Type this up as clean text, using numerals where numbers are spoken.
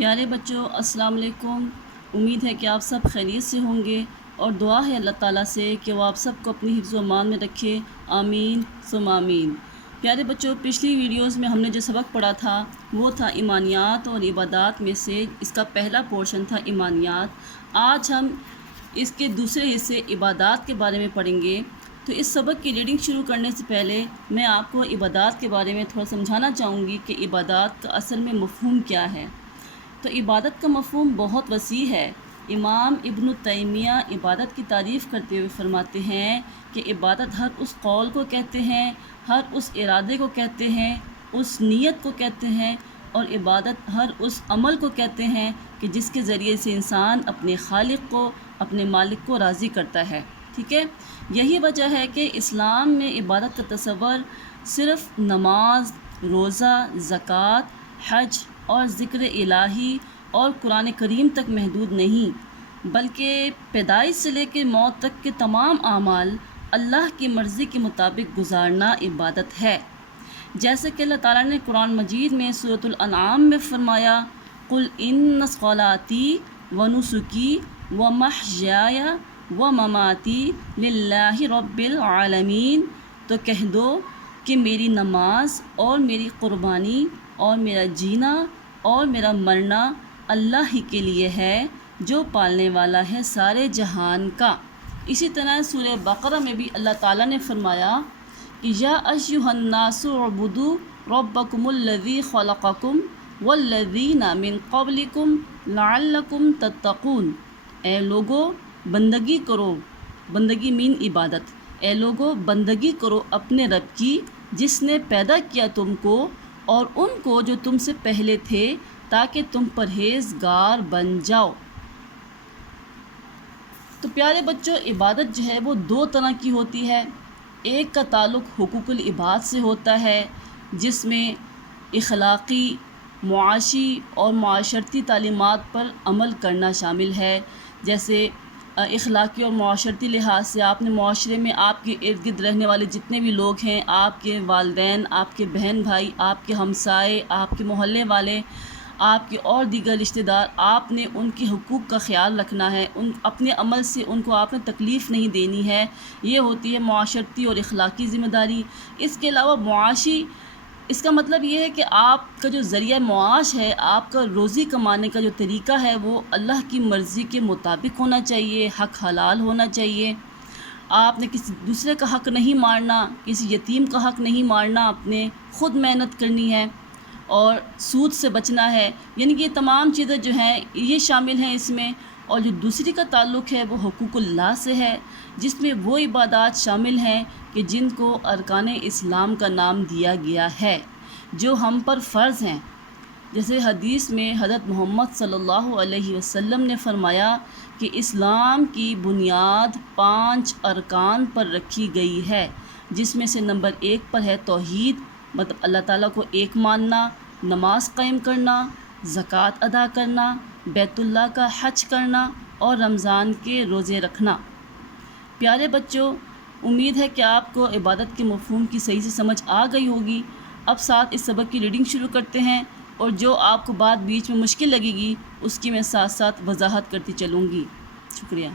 پیارے بچوں، السلام علیکم۔ امید ہے کہ آپ سب خیریت سے ہوں گے اور دعا ہے اللہ تعالیٰ سے کہ وہ آپ سب کو اپنی حفظ و امان میں رکھے، آمین ثم آمین۔ پیارے بچوں، پچھلی ویڈیوز میں ہم نے جو سبق پڑھا تھا وہ تھا ایمانیات اور عبادات میں سے اس کا پہلا پورشن تھا ایمانیات۔ آج ہم اس کے دوسرے حصے عبادات کے بارے میں پڑھیں گے۔ تو اس سبق کی ریڈنگ شروع کرنے سے پہلے میں آپ کو عبادات کے بارے میں تھوڑا سمجھانا چاہوں گی کہ عبادات کا اصل میں مفہوم کیا ہے۔ تو عبادت کا مفہوم بہت وسیع ہے۔ امام ابن تیمیہ عبادت کی تعریف کرتے ہوئے فرماتے ہیں کہ عبادت ہر اس قول کو کہتے ہیں، ہر اس ارادے کو کہتے ہیں، اس نیت کو کہتے ہیں، اور عبادت ہر اس عمل کو کہتے ہیں کہ جس کے ذریعے سے انسان اپنے خالق کو، اپنے مالک کو راضی کرتا ہے۔ ٹھیک ہے، یہی وجہ ہے کہ اسلام میں عبادت کا تصور صرف نماز، روزہ، زکوٰۃ، حج اور ذکر الہی اور قرآن کریم تک محدود نہیں، بلکہ پیدائش سے لے کے موت تک کے تمام اعمال اللہ کی مرضی کے مطابق گزارنا عبادت ہے۔ جیسے کہ اللہ تعالیٰ نے قرآن مجید میں سورۃ الانعام میں فرمایا، قُلْ إِنَّ صَلَاتِي وَنُسُكِي وَمَحْيَايَ وَمَمَاتِي لِلَّهِ رَبِّ الْعَالَمِينَ، تو کہہ دو کہ میری نماز اور میری قربانی اور میرا جینا اور میرا مرنا اللہ ہی کے لیے ہے جو پالنے والا ہے سارے جہان کا۔ اسی طرح سورہ بقرہ میں بھی اللہ تعالیٰ نے فرمایا کہ یا ایھا الناس اعبدوا ربکم الذی خلقکم والذین من قبلکم لعلکم تتقون، اے لوگو بندگی کرو، بندگی مین عبادت، اے لوگو بندگی کرو اپنے رب کی جس نے پیدا کیا تم کو اور ان کو جو تم سے پہلے تھے، تاکہ تم پرہیزگار بن جاؤ۔ تو پیارے بچوں، عبادت جو ہے وہ دو طرح کی ہوتی ہے۔ ایک کا تعلق حقوق العباد سے ہوتا ہے، جس میں اخلاقی، معاشی اور معاشرتی تعلیمات پر عمل کرنا شامل ہے۔ جیسے اخلاقی اور معاشرتی لحاظ سے آپ نے معاشرے میں آپ کے ارد گرد رہنے والے جتنے بھی لوگ ہیں، آپ کے والدین، آپ کے بہن بھائی، آپ کے ہمسائے، آپ کے محلے والے، آپ کے اور دیگر رشتہ دار، آپ نے ان کے حقوق کا خیال رکھنا ہے، اپنے عمل سے ان کو آپ نے تکلیف نہیں دینی ہے۔ یہ ہوتی ہے معاشرتی اور اخلاقی ذمہ داری۔ اس کے علاوہ معاشی، اس کا مطلب یہ ہے کہ آپ کا جو ذریعہ معاش ہے، آپ کا روزی کمانے کا جو طریقہ ہے، وہ اللہ کی مرضی کے مطابق ہونا چاہیے، حق حلال ہونا چاہیے۔ آپ نے کسی دوسرے کا حق نہیں مارنا، کسی یتیم کا حق نہیں مارنا، اپنے خود محنت کرنی ہے اور سود سے بچنا ہے۔ یعنی کہ یہ تمام چیزیں جو ہیں یہ شامل ہیں اس میں۔ اور جو دوسری کا تعلق ہے وہ حقوق اللہ سے ہے، جس میں وہ عبادات شامل ہیں کہ جن کو ارکان اسلام کا نام دیا گیا ہے، جو ہم پر فرض ہیں۔ جیسے حدیث میں حضرت محمد صلی اللہ علیہ وسلم نے فرمایا کہ اسلام کی بنیاد 5 ارکان پر رکھی گئی ہے، جس میں سے نمبر 1 پر ہے توحید، مطلب اللہ تعالیٰ کو ایک ماننا، نماز قائم کرنا، زکوٰۃ ادا کرنا، بیت اللہ کا حج کرنا اور رمضان کے روزے رکھنا۔ پیارے بچوں، امید ہے کہ آپ کو عبادت کے مفہوم کی صحیح سے سمجھ آ گئی ہوگی۔ اب ساتھ اس سبق کی ریڈنگ شروع کرتے ہیں، اور جو آپ کو بات بیچ میں مشکل لگے گی اس کی میں ساتھ ساتھ وضاحت کرتی چلوں گی۔ شکریہ۔